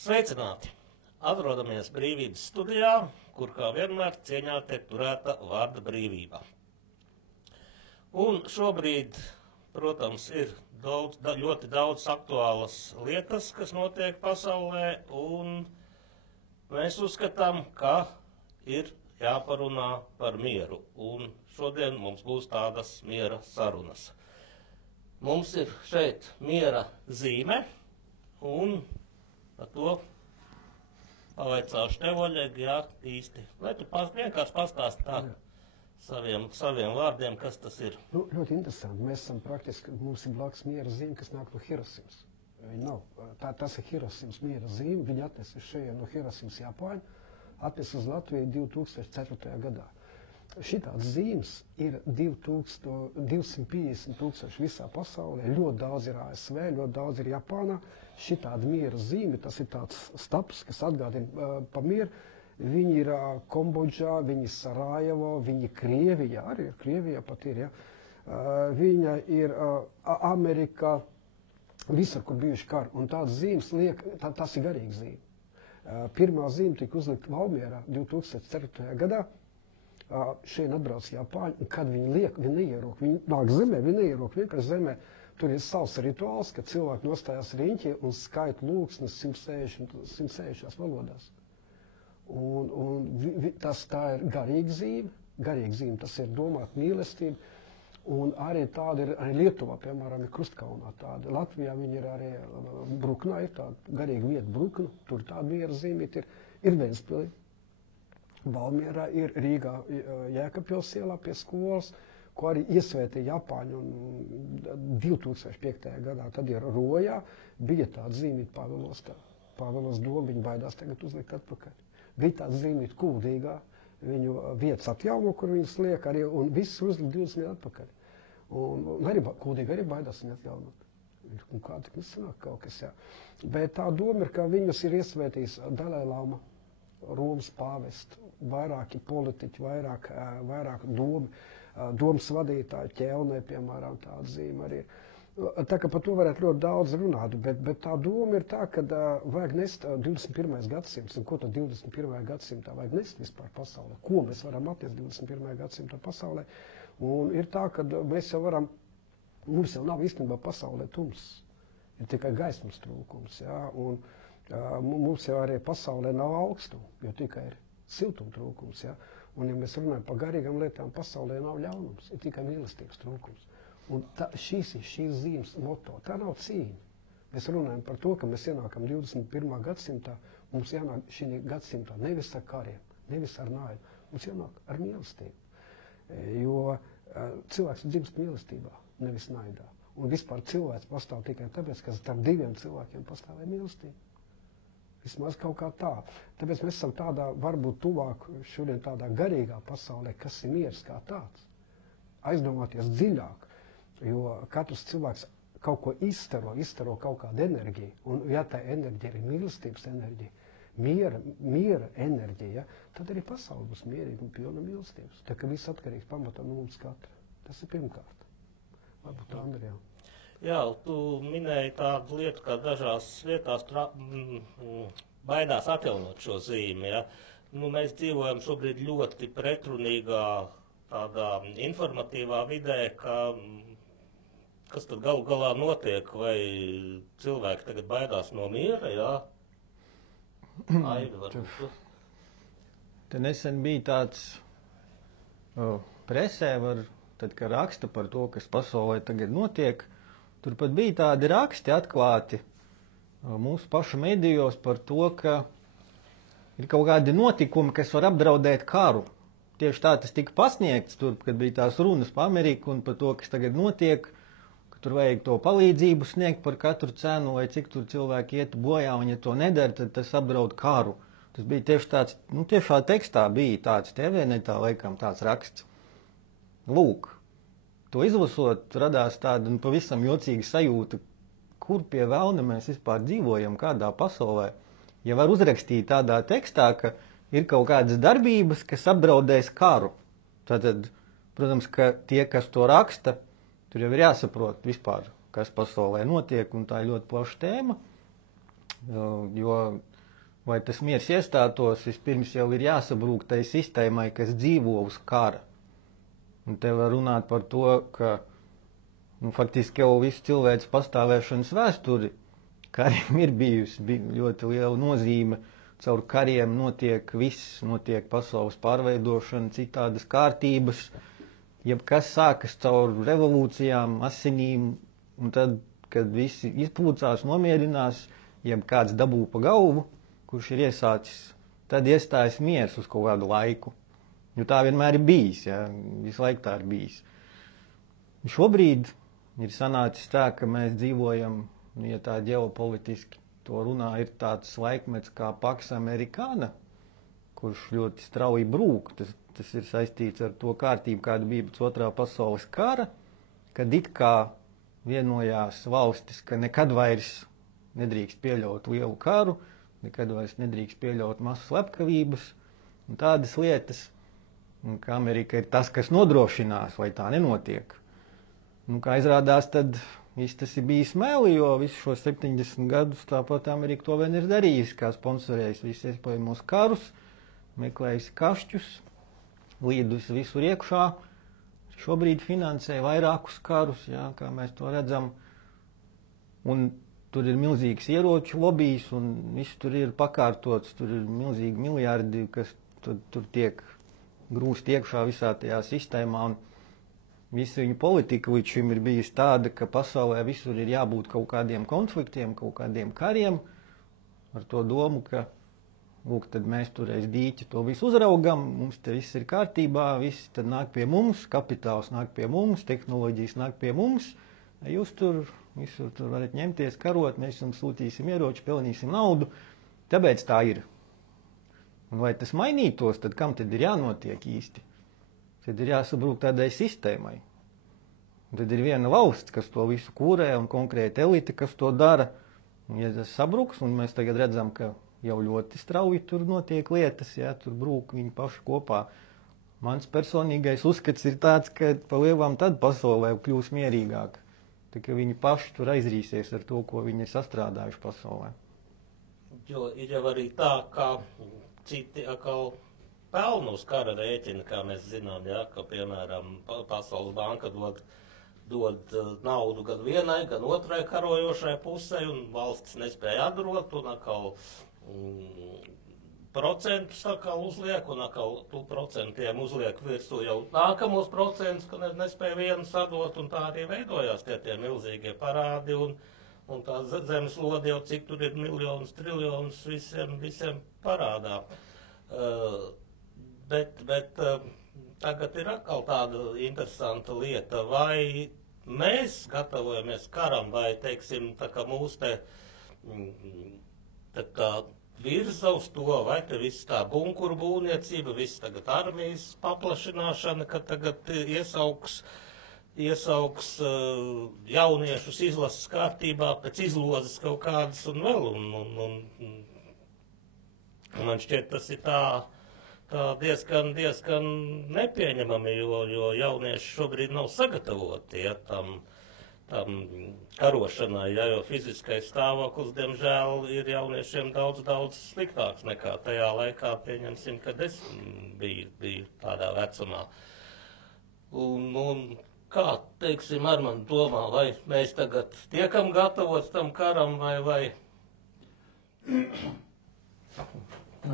Sveicināti! Atrodamies brīvības studijā, kur kā vienmēr cieņā tiek turēta vārda brīvība. Un šobrīd, protams, ir ļoti daudz aktuālas lietas, kas notiek pasaulē, un mēs uzskatām, ka ir jāparunā par mieru. Un šodien mums būs tādas miera sarunas. Mums ir šeit miera zīme, un par to pavaicāšu tev, Oļegi, jā, īsti. Lai tu vienkārši pastāsti tā saviem vārdiem, kas tas ir. Ļoti interesanti. Mēs esam praktiski, mums ir blakus miera zīme, kas nāk no Hirosimas. Viņa nav. Tas ir Hirosimas miera zīme. Viņa atnesa šeit no Hirosimas Japāņu, atnesa uz Latviju 2004. gadā. Šitāds zīmes ir 250 tūkstoši visā pasaulē. Ļoti daudz ir ASV, ļoti daudz ir Japānā. Šitāda miera zīme, tas ir tāds staps, kas atgādina pa mieru. Viņi ir Kambodžā, viņi ir Sarajevo, viņi ir Krievijā, arī Krievijā pat ir, ja. Viņa ir Amerikā, visur, kur bijuši kari. Un tāds zīmes liek, tas ir garīga zīme. Pirmā zīme tika uzlikta Valmierā 2004. gadā. Šeit atbrauc Japāņi, un kad viņi liek, viņi neierok, viņi nāk zemē, viņi neierok vienkārši zemē. Tur ir savs rituāls, ka cilvēki nostājās riņķī un skaita lūksnes 160 valodās. Tā ir garīga zīme, tas ir domāt mīlestību, un arī tāda ir arī Lietuvā, piemēram, ir Krustkalnā tāda. Latvijā viņi ir arī Bruknā, ir tāda garīga vieta Brukna, tur tāda miera zīmīte ir Ventspilī. Valmierā ir Rīgā Jēkabpils ielā pie skolas, ko arī iesvētīja Japāņu 2005. gadā. Tad ir Rojā, bija tāda zīmīte Pāvilos doma, viņi baidās tagad uzlikt atpakaļ. Bija tāda zīmīte Kuldīgā, viņu vietas atjauno, kur viņas liek arī, un viss uzlikt 20 gadu atpakaļ. Un arī Kuldīga arī baidās viņu atjaunot. Un kā tik nesanāk kaut kas, jā. Bet tā doma ir, ka viņus ir iesvētījis Dalai-Lama, Romas pāvests, vairāki politiķi, vairāk domas vadītāji, Ķelnē, piemēram, tāda zīme arī. Tā kā par to varētu ļoti daudz runāt, bet tā doma ir tā, ka vajag nest 21. gadsimts, un ko tad 21. gadsimtā vajag nest vispār pasaulē? Ko mēs varam atnest 21. gadsimtā pasaulē? Un ir tā, ka mēs jau varam, mums jau nav īstenībā pasaulē tums, ir tikai gaismas trūkums, jā, un mums jau arī pasaulē nav augstuma, jo tikai ir siltuma trūkums, ja? Un ja mēs runājam par garīgām lietām, pasaulē nav ļaunums, ir tikai mīlestības trūkums. Un šīs ir šīs zīmes moto, tā nav cīņa. Mēs runājam par to, ka mēs ienākam 21. gadsimtā, mums jānāk šī gadsimtā nevis ar kariem, nevis ar naidu, mums jānāk ar mīlestību. Jo cilvēks dzimst mīlestībā, nevis naidā. Un vispār cilvēks pastāv tikai tāpēc, ka starp diviem cilvēkiem pastāvēja mīlestība. Vismaz kaut kā tā. Tāpēc mēs esam tādā, varbūt tuvāk šodien tādā garīgā pasaulē, kas ir miers kā tāds. Aizdomāties dziļāk, jo katrs cilvēks kaut ko izstaro kaut kādu enerģiju. Un ja tā enerģija ir mīlestības enerģija, miera enerģija, ja, tad arī pasaule būs mierīga un pilna mīlestības. Tā kā viss atkarīgs pamatā no mums katra. Tas ir pirmkārt. Varbūt tā, Andrejā. Jā, tu minēji tādu lietu, ka dažās vietās baidās atjaunot šo zīmi. Ja? Mēs dzīvojam šobrīd ļoti pretrunīgā tādā informatīvā vidē, kas tad galu galā notiek, vai cilvēki tagad baidās no miera, jā? Aida, varbūt. Te nesen bija tāds presē, tad, kad raksta par to, kas pasaulē tagad notiek, turpat bija tādi raksti atklāti mūsu pašu medijos par to, ka ir kaut kādi notikumi, kas var apdraudēt karu. Tieši tā tas tika pasniegts, tur, kad bija tās runas par Ameriku un par to, kas tagad notiek, ka tur vajag to palīdzību sniegt par katru cenu, vai cik tur cilvēki iet bojā, un ja to nedara, tad tas apdraud karu. Tas bija tieši tāds, tiešā tekstā bija tāds TVNetā, laikam tāds raksts. Lūk. To izlasot, radās tāda pavisam jocīga sajūta, kur pie velna mēs vispār dzīvojam, kādā pasaulē. Ja var uzrakstīt tādā tekstā, ka ir kaut kādas darbības, kas apdraudēs karu, tad, protams, ka tie, kas to raksta, tur jau ir jāsaprot vispār, kas pasaulē notiek, un tā ir ļoti plaša tēma, jo lai tas miers iestātos, vispirms jau ir jāsabrūk tai sistēmai, kas dzīvo uz kara. Un te var runāt par to, ka faktiski jau visu cilvēks pastāvēšanas vēsturi kariem ir bijusi ļoti liela nozīme. Caur kariem notiek viss, notiek pasaules pārveidošana, citādas kārtības, jebkas sākas caur revolūcijām, asinīm, un tad, kad visi izpūcās, nomierinās, jeb kāds dabū pa galvu, kurš ir iesācis, tad iestājas miers uz kaut kādu laiku. Jo tā vienmēr ir bijis, ja? Visu laiku tā ir bijis. Šobrīd ir sanācis tā, ka mēs dzīvojam, ja tā ģeopolitiski to runā, ir tāds laikmets kā Pax Americana, kurš ļoti strauji brūk. Tas ir saistīts ar to kārtību, kāda bija pēc otrā pasaules kara, kad it kā vienojās valstis, ka nekad vairs nedrīkst pieļaut lielu karu, nekad vairs nedrīkst pieļaut masu slepkavības un tādas lietas, un ka Amerika ir tas, kas nodrošinās, lai tā nenotiek. Kā izrādās, tad viss tas ir bijis meli, jo visu šos 70 gadus tāpat Amerika to vien ir darījis, kā sponsorējis visus iespējamos karus, meklējis kašķus, līdus visur iekšā, šobrīd finansē vairākus karus, jā, kā mēs to redzam, un tur ir milzīgs ieroču lobijs, un viss tur ir pakārtots, tur ir milzīgi miljardi, kas tur tiek grūst iekšā visā tajā sistēmā, un visa viņa politika līdz šim ir bijusi tāda, ka pasaulē visur ir jābūt kaut kādiem konfliktiem, kaut kādiem kariem, ar to domu, ka, lūk, tad mēs tur aiz dīķa to visu uzraugam, mums te viss ir kārtībā, viss tad nāk pie mums, kapitāls nāk pie mums, tehnoloģijas nāk pie mums, jūs tur visur tur varat ņemties, karot, mēs jums sūtīsim ieroči, pelnīsim naudu, tāpēc tā ir. Un lai tas mainītos, tad kam tad ir jānotiek īsti? Tad ir jāsabrūk tādai sistēmai. Un tad ir viena valsts, kas to visu kūrē, un konkrēta elite, kas to dara. Un ja tas sabruks, un mēs tagad redzam, ka jau ļoti strauji tur notiek lietas, ja, tur brūk viņi paši kopā. Mans personīgais uzskats ir tāds, ka pa lielām tad pasaulē kļūs mierīgāk. Tā ka viņi paši tur aizrīsies ar to, ko viņi ir sastrādājuši pasaulē. Jo ir jau arī tā, ka citi atkal pelnu uz kara rēķina, kā mēs zinām, ja, ka, piemēram, Pasaules banka dod naudu gan vienai, gan otrai karojošai pusē, un valsts nespēja atdot, un atkal procentus atkal uzliek, un atkal tu procentiem uzliek virsū jau nākamos procentus, ka nespēja vienu sadot, un tā arī veidojās tie milzīgie parādi, un tā zemeslode jau cik tur ir miljonus, triljonus visiem parādā. Bet tagad ir atkal tāda interesanta lieta, vai mēs gatavojamies karam, vai, teiksim, tā kā mūs te tā kā virza uz to, vai te viss tā bunkuru būvniecība, viss tagad armijas paplašināšana, ka tagad iesauks jauniešus izlases kārtībā pēc izlozes kaut kādas un vēl, un man šķiet, tas ir tā diezgan nepieņemami, jo jaunieši šobrīd nav sagatavoti, ja, tam karošanai, ja, jo fiziskais stāvoklis, diemžēl, ir jauniešiem daudz sliktāks nekā tajā laikā, pieņemsim, kad es biju tādā vecumā. Un kā, teiksim, Armand domā, vai mēs tagad tiekam gatavots tam karam, vai?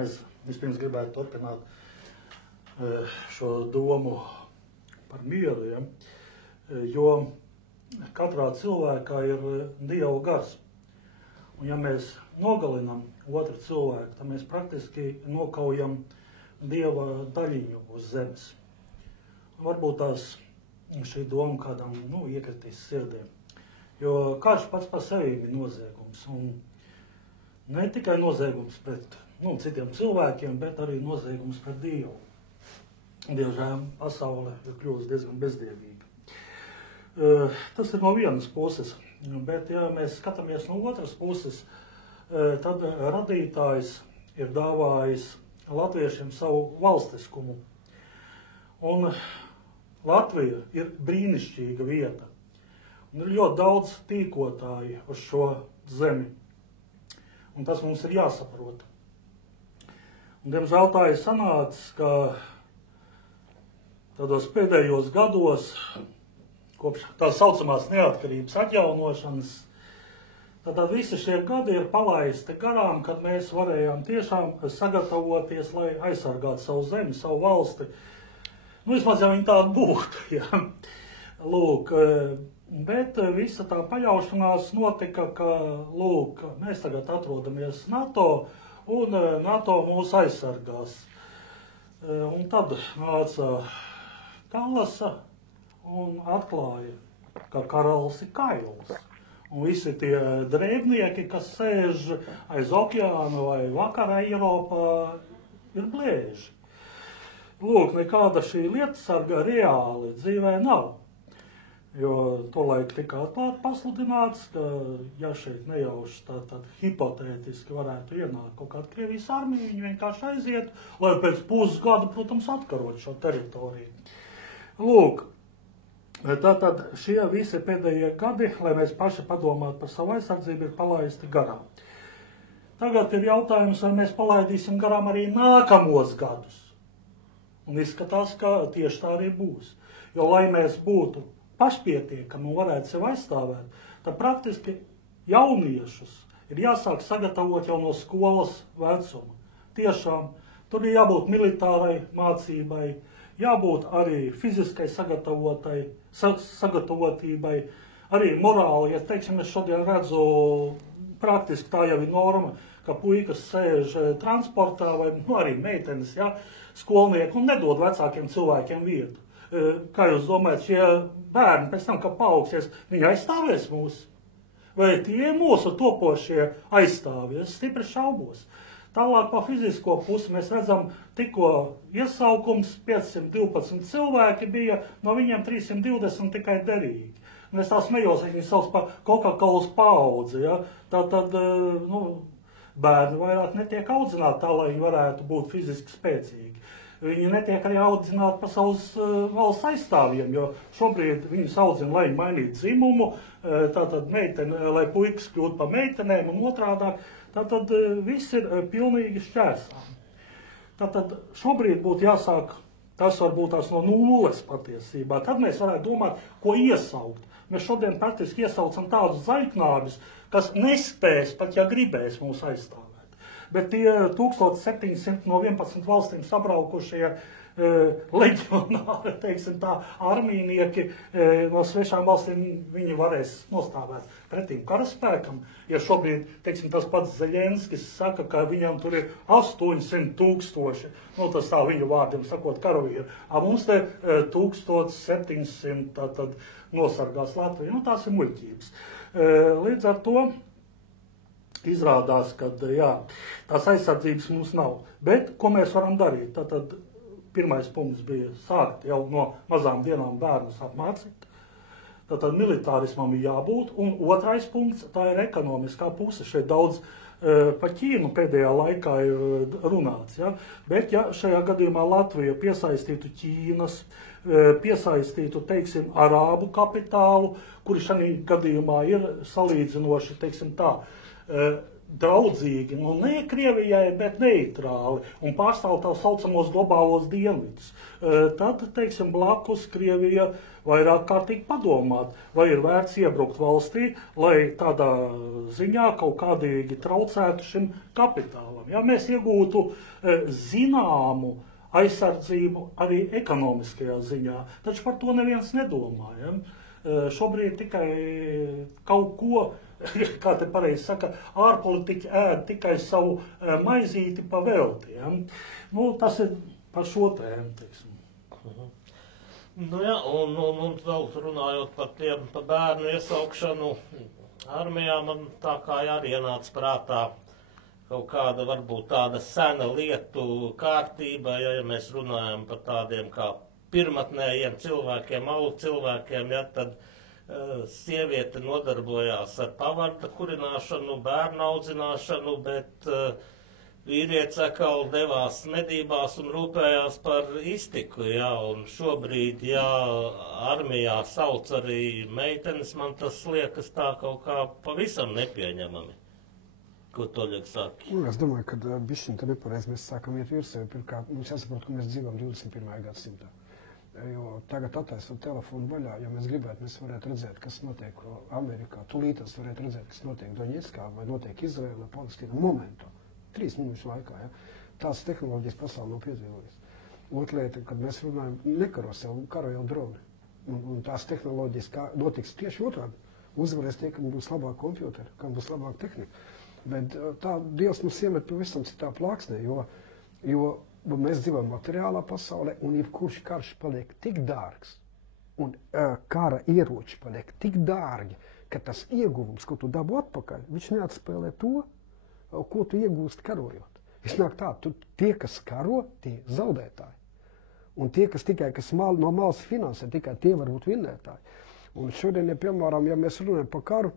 Es vispirms gribētu turpināt šo domu par mieru, ja? Jo katrā cilvēkā ir Dieva gars. Un ja mēs nogalinam otru cilvēku, tad mēs praktiski nokaujam Dieva daļiņu uz zemes. Varbūt šī doma kādam iekritīs sirdī. Jo karš pats par sevi ir noziegums. Un ne tikai noziegums pret citiem cilvēkiem, bet arī noziegums pret Dievu. Diemžēl pasaule ir kļuvusi diezgan bezdievīga. Tas ir no vienas puses, bet ja mēs skatāmies no otras puses, tad radītājs ir dāvājis latviešiem savu valstiskumu. Un Latvija ir brīnišķīga vieta. Un ir ļoti daudz tīkotāji uz šo zemi. Un tas mums ir jāsaprot. Un, diemžēl tā ir sanācis, ka tādos pēdējos gados, kopš tā saucamās neatkarības atjaunošanas, tad visi šie gadi ir palaisti garām, kad mēs varējām tiešām sagatavoties, lai aizsargātu savu zemi, savu valsti. Nu, vismaz jau viņi tādu būtu, ja. Lūk, bet visa tā paļaušanās notika, ka, lūk, mēs tagad atrodamies NATO, un NATO mūs aizsargās. Un tad nāca Kallasa un atklāja, ka karalis ir kails. Un visi tie drēbnieki, kas sēž aiz okeāna vai vakarā Eiropā, ir blēži. Lūk, nekāda šī lietasarga reāli dzīvē nav. Jo tolaik tika atklāti pasludināts, ka, ja šeit nejauši tad hipotētiski varētu ienākt kaut kāda Krievijas armija, viņi vienkārši aiziet, lai pēc pusgada, protams, atkarot šo teritoriju. Lūk, tātad šie visi pēdējie gadi, lai mēs paši padomātu par savu aizsardzību, ir palaisti garām. Tagad ir jautājums, vai mēs palaidīsim garām arī nākamos gadus. Un izskatās, ka tieši tā arī būs. Jo, lai mēs būtu pašpietiekami un varētu sevi aizstāvēt, tad praktiski jauniešus ir jāsāk sagatavot jau no skolas vecuma. Tiešām, tur ir jābūt militārai mācībai, jābūt arī fiziskai sagatavotībai, arī morāli. Ja, teiksim, es šodien redzu, praktiski tā jau ir norma, ka puikas sēž transportā vai arī meitenes, ja, skolnieki un nedod vecākiem cilvēkiem vietu. Kā jūs domājat, šie bērni pēc tam, kad paaugsies, viņi aizstāvēs mūs? Vai tie mūsu topošie aizstāvies? Stipri šaubos. Tālāk pa fizisko pusi mēs redzam, tikko iesaukums 512 cilvēki bija, no viņiem 320 tikai derīgi. Un es tā smējos, viņi sauc par Coca-Colas paudzi. Ja? Tātad, bērni vairāk netiek audzināti tā, lai viņi varētu būt fiziski spēcīgi. Viņi netiek arī audzināti par savus valsts aizstāvjiem, jo šobrīd viņus audzina, lai viņi mainītu dzimumu, tātad meitene, lai puikas kļūtu par meitenēm un otrādāk. Tātad viss ir pilnīgi šķērsām. Tātad šobrīd būtu jāsāk, tas varbūt tās no nulles patiesībā. Tad mēs varētu domāt, ko iesaukt. Mēs šodien praktiski iesaucam tādus zaļknābus, kas nespēs, pat ja gribēs mūs aizstāvēt. Bet tie 1700 no 11 valstīm sabraukušie leģionāri, teiksim tā, armīnieki no svešām valstīm, viņi varēs nostāvēt pretīm karaspēkam. Ja šobrīd, teiksim, tas pats Zeļenskis saka, ka viņam tur ir 800 000, tas tā viņu vārdiem sakot, karavīri, a mums te 1700 tātad nosargās Latviju. Tās ir muļķības. Līdz ar to izrādās, ka tās aizsardzības mums nav. Bet ko mēs varam darīt? Tātad pirmais punkts bija sākt jau no mazām dienām bērnus apmācīt. Tātad militārismam ir jābūt. Un otrais punkts, tā ir ekonomiskā puse. Šeit daudz par Ķīnu pēdējā laikā ir runāts. Ja? Bet ja šajā gadījumā Latvija piesaistītu Ķīnas, piesaistītu, teiksim, arābu kapitālu, kuri šajā gadījumā ir salīdzinoši, teiksim tā, draudzīgi, ne Krievijai, bet neitrāli, un pārstāv tā saucamos globālos dienvidus. Tad, teiksim, blakus Krievija vairāk kārtīgi padomāt, vai ir vērts iebrukt valstī, lai tādā ziņā kaut kādīgi traucētu šim kapitālam. Ja mēs iegūtu zināmu aizsardzību arī ekonomiskajā ziņā, taču par to neviens nedomā. Ja? Šobrīd tikai kaut ko, kā te pareizi saka, ārpolitiķi ēd tikai savu maizīti pa velti. Ja? Tas ir par šo tēmu, teiksim. Un vēl runājot par bērnu iesaukšanu armijā, man tā kā arī ienāca prātā kaut kāda varbūt tāda sena lietu kārtība, ja mēs runājam par tādiem kā pirmatnējiem cilvēkiem, augu cilvēkiem, ja, tad sieviete nodarbojās ar pavarda kurināšanu, bērnu audzināšanu, bet vīrietis atkal devās medībās un rūpējās par iztiku, ja, un šobrīd, ja armijā sauc arī meitenes, man tas liekas tā kaut kā pavisam nepieņemami. Ko tu Oļeg saki? Es domāju, ka bišķiņ te nepareiz mēs sākam iet virsē. Pirmkārt, mums jāsaprot, ka mēs dzīvojam 21. gadsimtā. Jo tagad attaisot telefonu vaļā, ja mēs gribētu, mēs varētu redzēt, kas notiek Amerikā. Tūlītās varētu redzēt, kas notiek Doņetskā vai notiek Izraēlā, Palestīnā momentā. 3 minūšu laikā. Ja? Tās tehnoloģijas pasauli nav piedzīvojas. Otra lieta, kad mēs runājam, nekaros jau, karo jau droni. Un tās tehnoloģijas notiks tieši otrādi. Uzvarēs tie, kam būs labāk kompjuteri, kam būs labāk tehnika. Bet tā Dievs mums iemet pavisam citā plāksnē, jo mēs dzīvojam materiālā pasaulē, un jebkurš karš paliek tik dārgs, un kara ieroči paliek tik dārgi, ka tas ieguvums, ko tu dabū atpakaļ, viņš neatspēlē to, ko tu iegūst karojot. Iznāk tā, tie, kas karo, tie zaudētāji. Un tie, kas tikai no malas finansē, tikai tie var būt vinnētāji. Un šodien, ja, piemēram, ja mēs runājam par karu,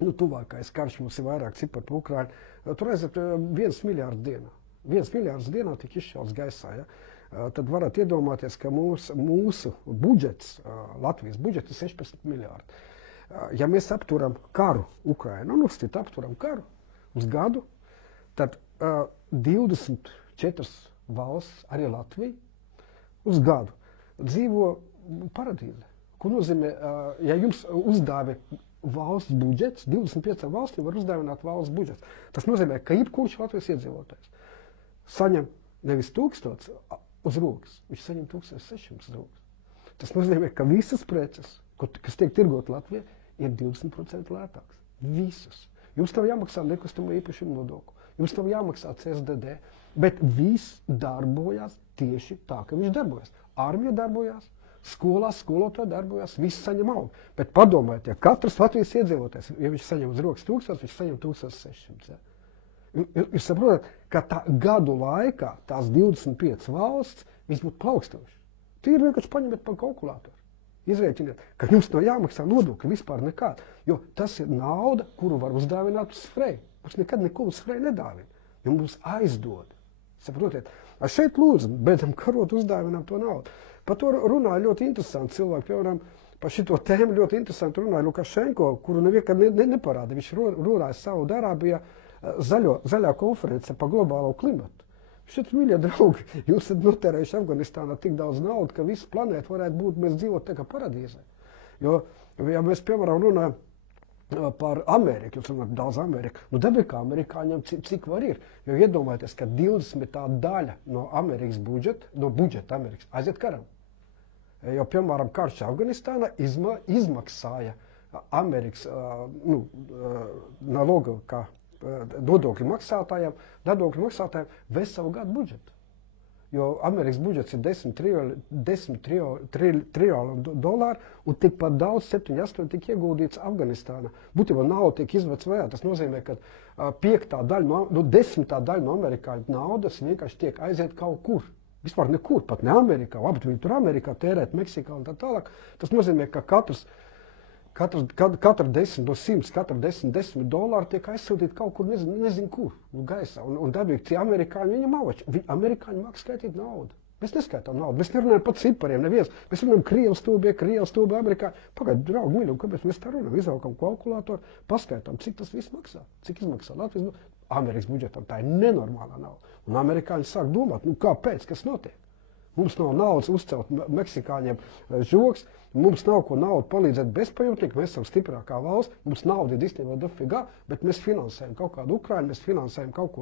tuvākais karš mums ir vairāk cipari par Ukrainu, tur aiziet 1 miljārds dienā. 1 miljārds dienā tik izšķelts gaisā. Ja? Tad varat iedomāties, ka mūsu budžets, Latvijas budžets ir 16 miljārdi. Ja mēs apturam karu Ukrainu, apturam karu uz gadu, tad 24 valsts, arī Latvija, uz gadu dzīvo paradīze. Ko nozīmē, ja jums uzdāvi valsts budžets, 25 valstīm var uzdāvināt valsts budžets. Tas nozīmē, ka jebkurš Latvijas iedzīvotājs saņem nevis 1000 uz rokas, viņš saņem 1600 uz rokas. Tas nozīmē, ka visas preces, kas tiek tirgot Latvijā, ir 20% lētāks. Visas. Jums nav jāmaksā nekustamo īpašumu nodokli, jums nav jāmaksā CSDD, bet viss darbojās tieši tā, ka viņš darbojas. Armija darbojās, skolās skolotāji darbojās, visi saņem algu. Bet padomājiet, ja katrs Latvijas iedzīvotājs, ja viņš saņem uz rokas 1000, viņš saņem 1600. Ja? Jūs saprotat, ka gadu laikā tās 25 valsts, viņas būtu plaukstoši. Tīri vienkārši paņemiet pa kalkulātoru. Izrēķiniet, ka jums nav jāmaksā nodokļi vispār nekāda, jo tas ir nauda, kuru var uzdāvināt uz freju. Mums nekad neko uz freju nedāvina, jo mums aizdod. Saprotiet, šeit lūdzu, beidzam karot, uzdāvinām to naudu. Par to runāja ļoti interesanti cilvēki, piemēram, par šito tēmu ļoti interesanti runāja Lukašenko, kuru nevienkār neparāda. Viņš runāja Saudarābijā zaļā konference par globālo klimatu. Šeit, mīļie draugi, jūs esat notērējuši Afganistānā tik daudz naudu, ka visa planēta varētu būt, mēs dzīvot tā kā paradīzē. Jo, ja mēs, piemēram, runājam par Ameriku, jūs runājat daudz Ameriku, dabiski kā amerikāņiem cik var ir. Jo iedomājieties, ka 20 daļa no Amerikas budžeta Amerikas aiziet karam. Jo, piemēram, karš Afganistānā izmaksāja Amerikas nalogu kā nodokļu maksātājiem veselu gadu budžetu. Jo Amerikas budžets ir 10 triljoni dolāru un tikpat daudz, 7-8 tika ieguldīts Afganistānā. Būtībā nauda tiek izvērts vajā. Tas nozīmē, ka 10. daļa no amerikāņu naudas vienkārši tiek aiziet kaut kur. Vispār nekur, pat ne Amerikā. Labi, viņi tur Amerikā tērēt, Meksikā un tā tālāk. Tas nozīmē, ka katru 10 no 100, katru 10 dolāru tiek aizsūtīti kaut kur, nezinu kur, gaisā. Un dabīgi, tie amerikāņi, viņi mavači. Amerikāņi māk skaitīt naudu. Mēs neskaitām naudu, mēs nerunājam par cipariem, neviens. Mēs runājam Krievijas stūbie, Amerikā. Pagaidu, draugi, mīļi, kāpēc mēs tā runājam? Izaukam kalkulātoru, paskaitām, cik tas viss maksā. Cik izmaksā Latvijas Amerikas budžetam. Tā ir nenormālā nauda. Un amerikāņi sāk domāt, kāpēc, kas notiek? Mums nav naudas uzcelt meksikāņiem žoks, mums nav ko naudu palīdzēt bezpajumtīgi, mēs esam stiprākā valsts, mums nauda ir īstenībā dafigā, bet mēs finansējam kaut kādu Ukrainu, mēs finansējam kaut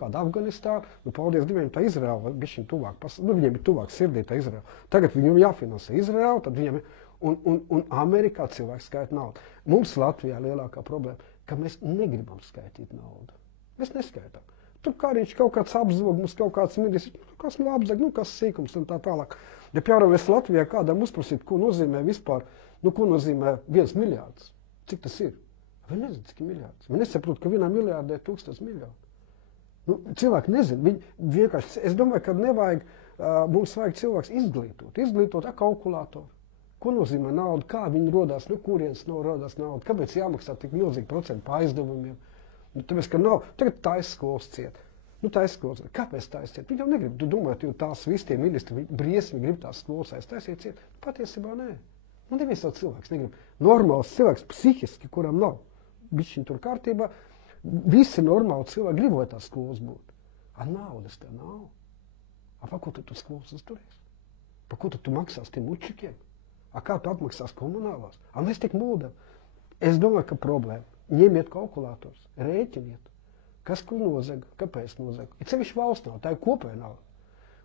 kādu Afganistānu, paldies Dievam, tā Izraela, viņiem ir tuvāk sirdī tā Izraela. Tagad viņam jāfinansē Izraela, tad viņam un Amerikā cilvēks skaita naudu. Mums Latvijā lielākā problēma, ka mēs negribam skaitīt naudu. Mēs neskaitām. Tur kāriņš kaut kāds apzog, mums kaut kāds ministrs, kas apzog, kas sīkums un tā tālāk. Ja, piemēram, es Latvijā kādam uzprasītu, ko nozīmē vispār, ko nozīmē 1 miljārds, cik tas ir? Vai nezinu, cik ir miljārds? Vai nesaprot, ka 1 miljārdē 1000 miljārdu? Cilvēki nezin, viņi vienkārši, es domāju, ka mums vajag cilvēks izglītot ar kalkulātoru. Ko nozīmē nauda, kā viņi rodās, no kurienes rodās nauda, kāpēc jāmaksā tik milzīgi procentu pa aizdevumiem? Tāpēc, ka nav, tagad taisa skolas ciet. Kāpēc taisa ciet? Viņi jau negrib, tu domājat, jo tās visi tie ministri, briesmi grib tās skolas aiztaisiet ciet. Patiesībā nē. Neviens jau cilvēks negrib. Normāls cilvēks psihiski, kuram nav bišķiņ tur kārtībā, Visi normāli cilvēki grib, lai tās skolas būtu. Naudas tev nav. Par ko tu skolas uzturies? Par ko tu maksās tiem mučikiem? Kā tu apmaksās komunālās? Mēs tik mūdam. Es domāju, ka problēma. Ņemiet kalkulators, rēķiniet. Kas kur nozag? Kāpēc nozag? Ir sevišķi valsts nav, tā ir kopēja nauda.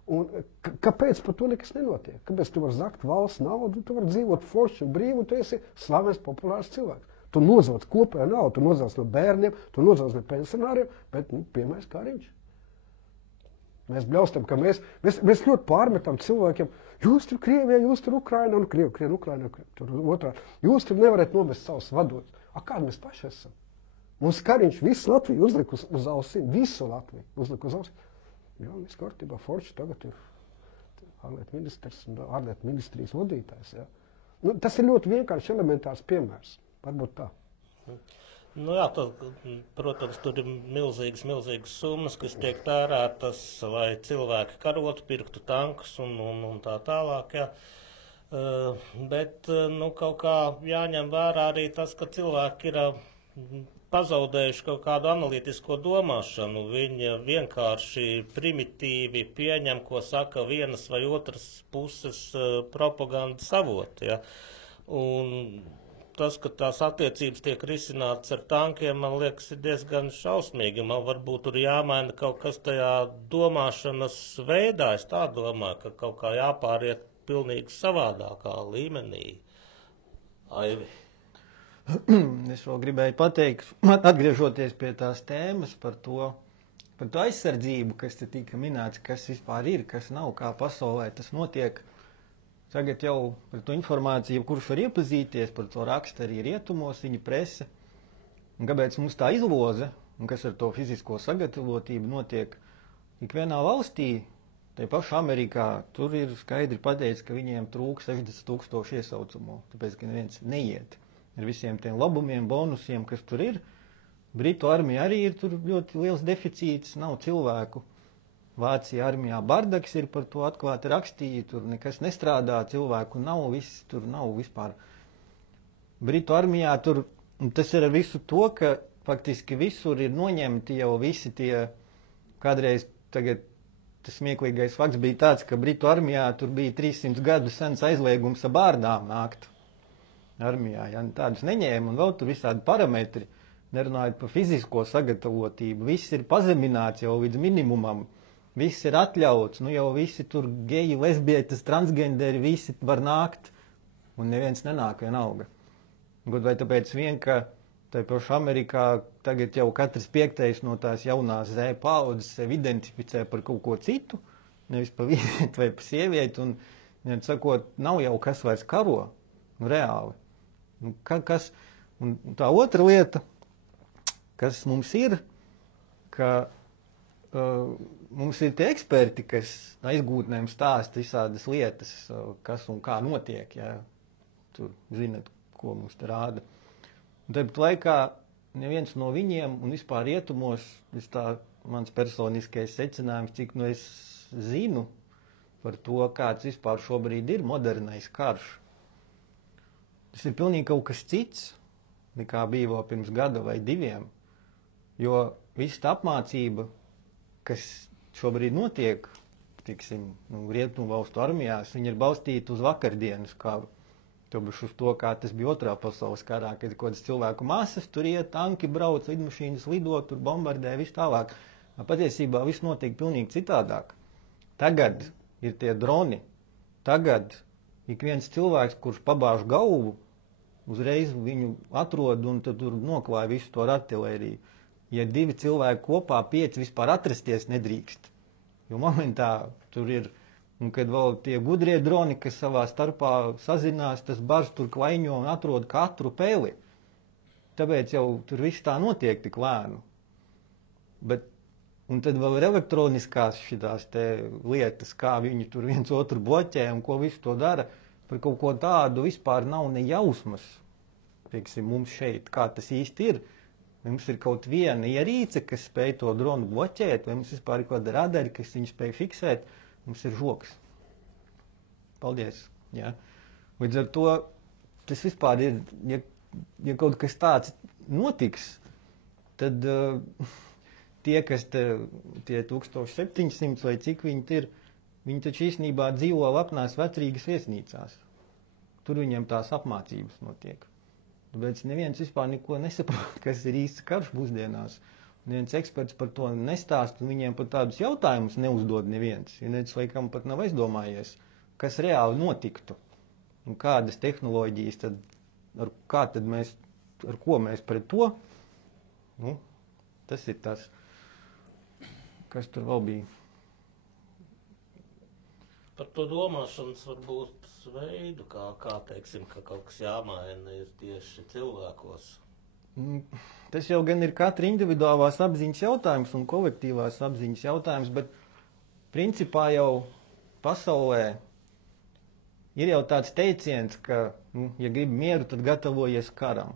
Un kāpēc par to nekas nenotiek? Kāpēc tu vari zakt valsts naudu, tu vari dzīvot forši un brīvi, un tu esi slavens, populārs cilvēks. Tu nozauc kopēju naudu, tu nozauc no bērniem, tu nozauc no pensionāriem, bet, piemērs Kariņš. Mēs bļaustam, ka mēs ļoti pārmetam cilvēkiem, jūs tur Krievijā, jūs tur Ukrainā, Ukrainā, tur otrā. Jūs tur nevarat nomest savus vadoņus. Kādi mēs paši esam? Mums Kariņš visu Latviju uzlika uz ausīm, visu Latviju uzlika uz ausīm. Jā, viss kārtībā, forši tagad ir ārlietu ministrs un ārlietu ministrijas vadītājs. Jā. Tas ir ļoti vienkārši elementārs piemērs. Varbūt tā. Protams, tur ir milzīgas summas, kas tiek tērētas, lai cilvēki karotu, pirktu tankus un tā tālāk. Jā. Bet kaut kā jāņem vērā arī tas, ka cilvēki ir pazaudējuši kaut kādu analītisko domāšanu. Viņi vienkārši primitīvi pieņem, ko saka vienas vai otras puses propagandas avoti. Ja? Un tas, ka tās attiecības tiek risinātas ar tankiem, man liekas, ir diezgan šausmīgi. Man varbūt tur jāmaina kaut kas tajā domāšanas veidā. Es tā domāju, ka kaut kā jāpāriet pilnīgi savādākā līmenī. Aivi. Es vēl gribēju pateikt, atgriežoties pie tās tēmas par to aizsardzību, kas te tika minēts, kas vispār ir, kas nav, kā pasaulē tas notiek. Tagad jau par to informāciju, kurš var iepazīties, par to raksta arī rietumos, viņa prese. Un kāpēc mums tā izloze, un kas ar to fizisko sagatavotību notiek, ikvienā valstī, tai pašā Amerikā, tur ir skaidri pateicis, ka viņiem trūk 60,000 iesaucamo, tāpēc, ka neviens neiet. Ar visiem tiem labumiem, bonusiem, kas tur ir. Britu armija arī ir tur ļoti liels deficīts, nav cilvēku. Vācija armijā bardaks ir par to atklāti rakstīja, tur nekas nestrādā, cilvēku nav, tur nav vispār. Britu armijā tur, un tas ir ar visu to, ka faktiski visur ir noņemti jau visi tie, kādreiz tagad tas smieklīgais fakts bija tāds, ka Britu armijā tur bija 300 gadu sens aizliegums ar bārdām nākt. Armijā, ja tādus neņēma un vēl tur visādi parametri, nerunājot par fizisko sagatavotību, viss ir pazemināts jau līdz minimumam, viss ir atļauts, jau visi tur geji, lesbietes, transgenderi, visi var nākt, un neviens nenāk vienalga. Vai tāpēc ka tai paši Amerikā tagad jau katrs 5. no tās jaunās Z paudzes sevi identificē par kaut ko citu, nevis pa vīrieti vai pa sievieti, un sakot, nav jau kas vairs karo, reāli. Un tā otra lieta, kas mums ir, ka mums ir tie eksperti, kas aizgūtnēm stāsta visādas lietas, kas un kā notiek, ja tur zinat, ko mums te rāda. Un tāpat laikā neviens no viņiem un vispār rietumos, mans personiskais secinājums, cik es zinu par to, kāds vispār šobrīd ir modernais karš. Tas ir pilnīgi kaut kas cits, nekā bija vēl pirms gada vai 2, jo visa tā apmācība, kas šobrīd notiek, rietumu valstu armijās, viņi ir balstīti uz vakardienas karu. Tobuši uz to, kā tas bija Otrā pasaules karā, kad kaut kādas cilvēku masas, tur iet, tanki brauc, lidmašīnas lido, tur bombardē, viss tālāk. Patiesībā viss notiek pilnīgi citādāk. Tagad ir tie droni, tagad ik viens cilvēks, kurš pabāž galvu, uzreiz viņu atrod un tad tur noklāja visu to artilēriju. Ja 2 cilvēki kopā, 5 vispār atrasties nedrīkst. Jo momentā tur ir, un kad vēl tie gudrie droni, kas savā starpā sazinās, tas bars tur klaiņo un atrod katru peli. Tāpēc jau tur viss tā notiek tik lēnu. Un tad vēl ir elektroniskās šitās te lietas, kā viņi tur viens otru bloķē un ko visu to dara. Par kaut ko tādu vispār nav ne jausmas, teiksim, mums šeit, kā tas īsti ir. Mums ir kaut viena ierīce, kas spēj to dronu bloķēt, vai mums vispār ir kaut kāda radari, kas viņu spēj fiksēt, mums ir žoks. Paldies. Ja. Līdz ar to tas vispār ir, ja kaut kas tāds notiks, tad tie, kas tie 1700 vai cik viņi ir, viņi taču īstenībā dzīvo lapnās Vecrīgas viesnīcās. Tur viņiem tās apmācības notiek. Tāpēc neviens vispār neko nesaprot, kas ir īsts karš pusdienās. Neviens eksperts par to nestāst, un viņiem pat tādus jautājumus neuzdod neviens. Neviens laikam pat nav aizdomājies, kas reāli notiktu. Un kādas tehnoloģijas, tad, ar ko mēs pret to? Nu, tas ir tas, kas tur vēl bija. Par to domāšanas varbūt veidu, kā teiksim, ka kaut kas jāmaina ir tieši cilvēkos. Tas jau gan ir katra individuālās apziņas jautājums un kolektīvās apziņas jautājums, bet principā jau pasaulē ir jau tāds teiciens, ka, ja gribi mieru, tad gatavojies karam.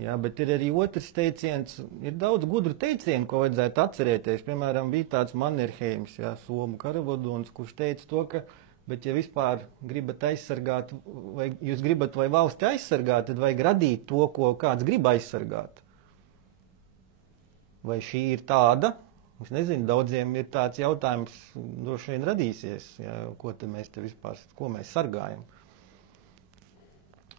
Jā, bet ir arī otrs teiciens, ir daudz gudru teicienu, ko vajadzētu atcerēties. Piemēram, bija tāds Mannerheims, somu karavadons, kurš teica to, ka, bet ja vispār gribat aizsargāt, vai jūs gribat vai valsti aizsargāt, tad vajag radīt to, ko kāds grib aizsargāt. Vai šī ir tāda? Es nezinu, daudziem ir tāds jautājums, droši vien radīsies, ko tad mēs te vispār, ko mēs sargājam.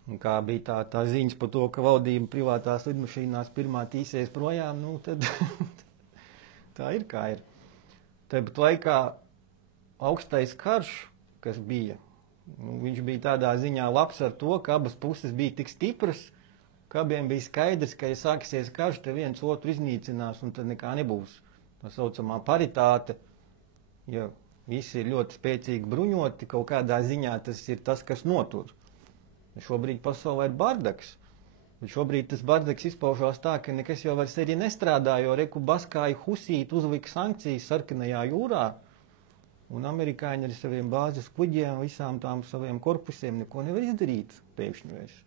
Un kā bija tā ziņas par to, ka valdība privātās lidmašīnās pirmā tīsies projām, tad tā ir kā ir. Tāpat laikā augstais karš, kas bija, viņš bija tādā ziņā labs ar to, ka abas puses bija tik stipras, ka abiem bija skaidrs, ka ja sāksies karš, te viens otru iznīcinās un tad nekā nebūs. Tā saucamā paritāte, ja visi ir ļoti spēcīgi bruņoti, kaut kādā ziņā tas ir tas, kas notur. Šobrīd pasaulē ir bardaks, bet šobrīd tas bardaks izpaužās tā, ka nekas jau vairs arī nestrādā, jo reku baskāji husīti uzlika sankcijas Sarkanajā jūrā, un amerikāņi ar saviem bāzes kuģiem, visām tām saviem korpusiem neko nevar izdarīt pēkšņi vairs.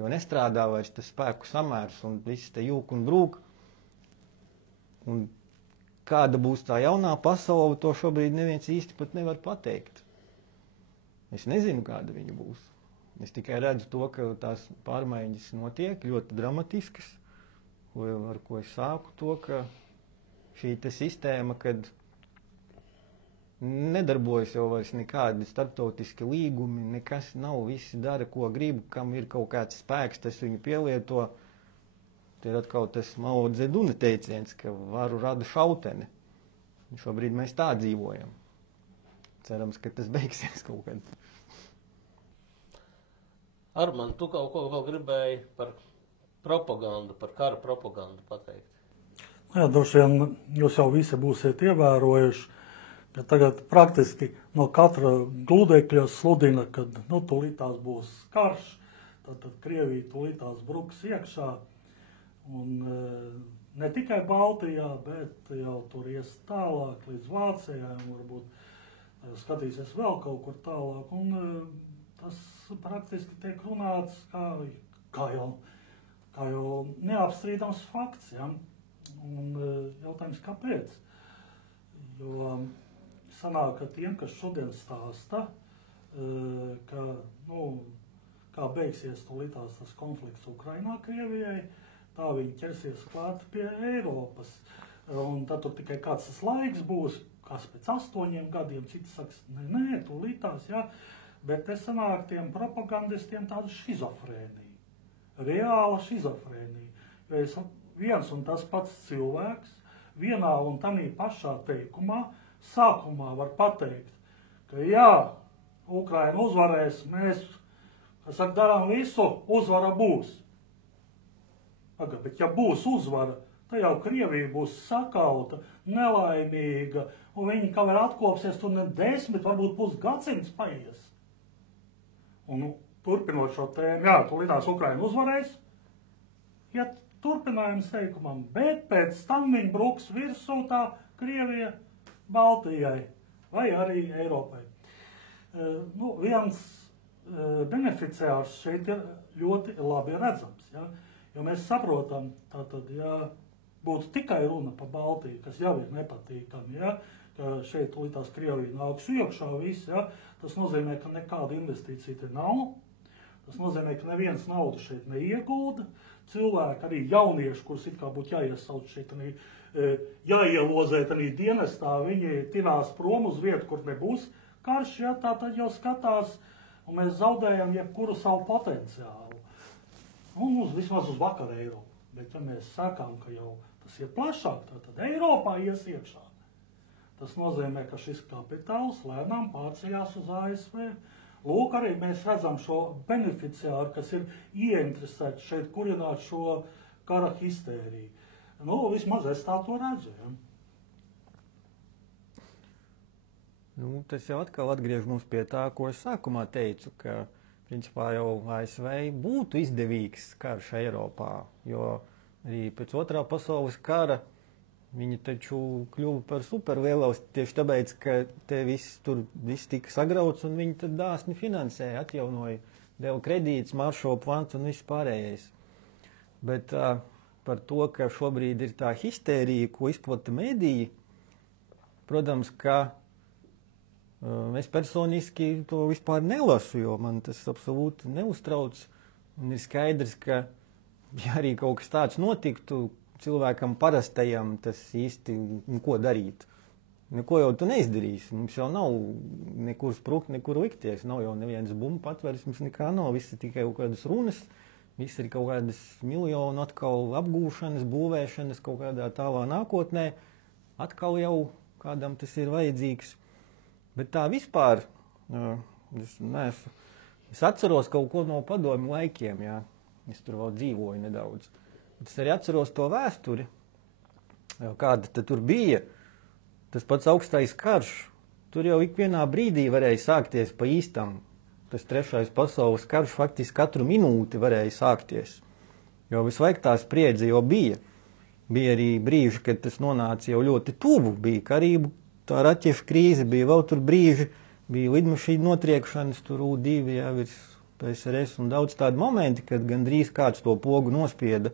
Jo nestrādā vairs tas spēku samērs un viss te jūk un brūk. Un kāda būs tā jaunā pasaule, to šobrīd neviens īsti pat nevar pateikt. Es nezinu, kāda viņa būs. Es tikai redzu to, ka tās pārmaiņas notiek ļoti dramatiskas, ar ko es sāku to, ka šī te sistēma, kad nedarbojas jau vairs nekādi starptautiski līgumi, nekas nav, visi dara, ko grib, kam ir kaut kāds spēks, tas viņu pielieto. Te ir atkal tas Mao Dzeduna teiciens, ka varu rada šauteni. Un šobrīd mēs tā dzīvojam. Cerams, ka tas beigsies kaut kad. Arman, tu kaut ko vēl gribēji par propagandu, par kara propagandu pateikt? Jā, droši vien jūs jau visi būsiet ievērojuši, ka tagad praktiski no katra gludekļa sludina, kad tūlītās būs karš, tad Krievija tūlītās bruks iekšā. Un ne tikai Baltijā, bet jau tur ies tālāk līdz Vācijai un varbūt skatīsies vēl kaut kur tālāk. Un tas praktiski tiek runāts kā jau neapstrīdams fakts. Ja? Un jautājums, kāpēc? Jo sanāk, ka tiem, kas šodien stāsta, kā beigsies tūlītās tas konflikts Ukrainā Krievijai, tā viņi ķersies klāt pie Eiropas. Un tad tur tikai kāds tas laiks būs, kas pēc 8 gadiem, cits saks, nē, tūlītās, jā. Bet te sanāk tiem propagandistiem tāda šizofrēnija, reāla šizofrēnija. Jo viens un tas pats cilvēks vienā un tamī pašā teikumā sākumā var pateikt, ka jā, Ukraina uzvarēs, mēs, darām visu, uzvara būs. Bet ja būs uzvara, tad jau Krievija būs sakauta, nelaimīga, un viņi kā var atkopsies, tur ne 10, varbūt pusgadsimts paies. Un turpinot šo tēmu, jā, tūlītās Ukraina uzvarēs, ja turpinājums teikumam, bet pēc tam viņi bruks virsū tā Krievija Baltijai vai arī Eiropai. Viens beneficiārs šeit ir ļoti labi redzams, ja? Jo mēs saprotam, tātad, ja būtu tikai runa par Baltiju, kas jau ir nepatīkami, ja? Ka šeit tūlītās Krievija nāks iekšā viss, ja? Tas nozīmē, ka nekāda investīcija te nav. Tas nozīmē, ka neviens naudu šeit neiegulda. Cilvēki, arī jaunieši, kurus it kā būtu jāiesauc šeit, jāielozē arī dienestā, viņi tinās prom uz vietu, kur nebūs karš, ja, tā tad jau skatās, un mēs zaudējam jebkuru savu potenciālu. Un vismaz uz vakaru Eiropu. Bet ja mēs sakām, ka jau tas ir plašāk, tad Eiropā ies iekšā. Tas nozīmē, ka šis kapitāls lēnām pārceļās uz ASV. Lūk, arī mēs redzam šo beneficiāru, kas ir ieinteresēti šeit kurināt šo kara histēriju. Nu, vismaz es tā to redzu. Ja? Nu, tas jau atkal atgriež mums pie tā, ko es sākumā teicu, ka principā jau ASV būtu izdevīgs karš Eiropā, jo arī pēc otrā pasaules kara viņi taču kļuva par superlielvalsti tieši tāpēc, ka te viss tika sagrauts un viņi tad dāsni finansēja, atjaunoja, deva kredītus, Maršala plans un viss pārējais. Bet par to, ka šobrīd ir tā histērija, ko izplata mediji, protams, ka es personiski to vispār nelasu, jo man tas absolūti neuztrauc. Un ir skaidrs, ka ja arī kaut kas tāds notiktu, cilvēkam parastajam tas īsti ko darīt. Neko jau tu neizdarīsi. Mums jau nav nekur sprukt, nekur likties. Nav jau nevienas bumbu patversmes, nekā nav. Viss ir tikai kaut kādas runas, viss ir kaut kādas miljonu atkal apgūšanas, būvēšanas kaut kādā tālā nākotnē. Atkal jau kādam tas ir vajadzīgs. Bet tā vispār, es atceros kaut ko no padomju laikiem, jā. Es tur vēl dzīvoju nedaudz. Es arī atceros to vēsturi, kāda tad tur bija. Tas pats augstais karš, tur jau ikvienā brīdī varēja sākties pa īstam. Tas 3. pasaules karš faktiski katru minūti varēja sākties. Jo visu laiku tā spriedze jau bija. Bija arī brīži, kad tas nonāca jau ļoti tuvu. Bija Karību, tā raķešu krīze, bija vēl tur brīži, bija lidmašīnu notriekšanas, tur U2, jā, virs PSRS un daudz tādu momenti, kad gandrīz kāds to pogu nospieda.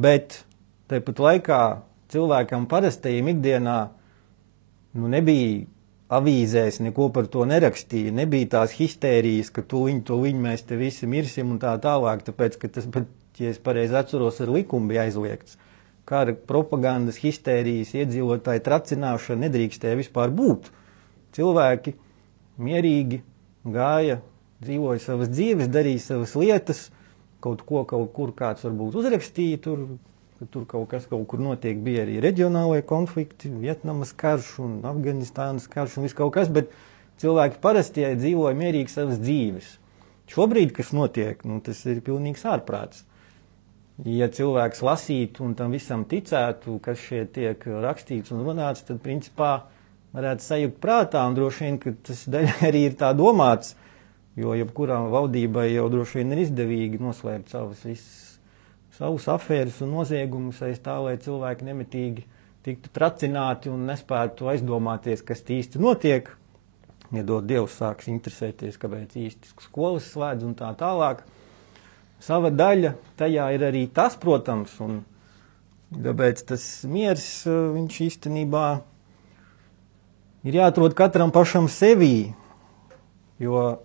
Bet tāpat laikā cilvēkam parastajiem ikdienā nebija avīzēs, neko par to nerakstīja, nebija tās histērijas, ka tuliņ mēs te visi mirsim un tā tālāk, tāpēc, ka tas, ja es pareizi atceros, ar likumu bija aizliegts. Kara propagandas, histērijas, iedzīvotāju tracināšana nedrīkstēja vispār būt. Cilvēki mierīgi gāja, dzīvoja savas dzīves, darīja savas lietas, kaut kur kāds varbūt uzrakstīja, tur kaut kas kaut kur notiek, bija arī reģionālai konflikti, Vietnamas karš un Afganistānas karš un viss kaut kas, bet cilvēki parasti dzīvoja mierīgi savas dzīves. Šobrīd, kas notiek, tas ir pilnīgs ārprāts. Ja cilvēks lasītu un tam visam ticētu, kas šeit tiek rakstīts un runāts, tad principā varētu sajukt prātā un droši vien, ka tas daļai arī ir tā domāts, jo jebkurā valdībai jau droši vien ir izdevīgi noslēpt savus afēras un noziegumus aiz tā, lai cilvēki nemitīgi tiktu tracināti un nespētu aizdomāties, kas īsti notiek. Iedod Dievs sāks interesēties, kāpēc īsti skolas slēdz un tā tālāk. Sava daļa tajā ir arī tas, protams, un tāpēc tas miers, viņš īstenībā ir jāatrod katram pašam sevī, jo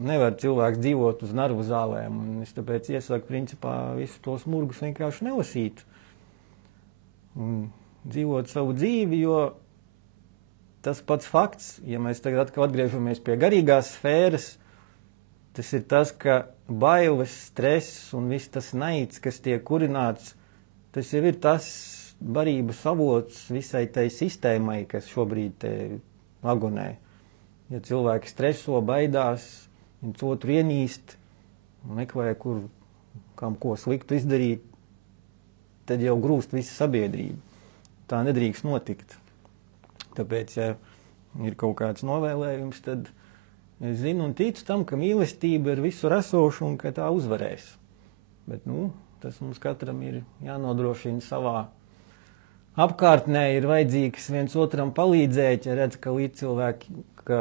nevar cilvēks dzīvot uz narvu zālēm, un es tāpēc iesaku principā visus tos murgus vienkārši nelasīt un dzīvot savu dzīvi, jo tas pats fakts, ja mēs tagad atkal atgriežamies pie garīgās sfēras, tas ir tas, ka bailes, stress un viss tas naids, kas tiek kurināts, tas jau ir tas barības avots visai tai sistēmai, kas šobrīd te agonē. Ja cilvēki streso, baidās, viens otru ienīst, meklē, kam ko sliktu izdarīt, tad jau grūst visa sabiedrība. Tā nedrīkst notikt. Tāpēc, ja ir kaut kāds novēlējums, tad es zinu un ticu tam, ka mīlestība ir visur esoša un ka tā uzvarēs. Bet, tas mums katram ir jānodrošina savā apkārtnē, ir vajadzīgs viens otram palīdzēt, ja redz, ka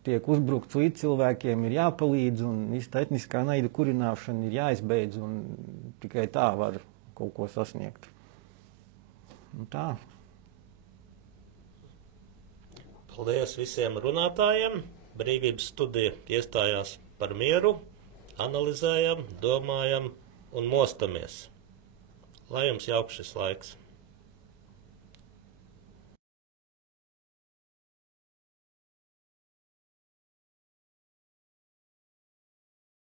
tiek uzbrukts līdz cilvēkiem, ir jāpalīdz un visa etniskā naida kurināšana ir jāizbeidz un tikai tā var kaut ko sasniegt. Un tā. Paldies visiem runātājiem. Brīvības studija iestājās par mieru, analizējam, domājam un mostamies. Lai jums jauks šis laiks!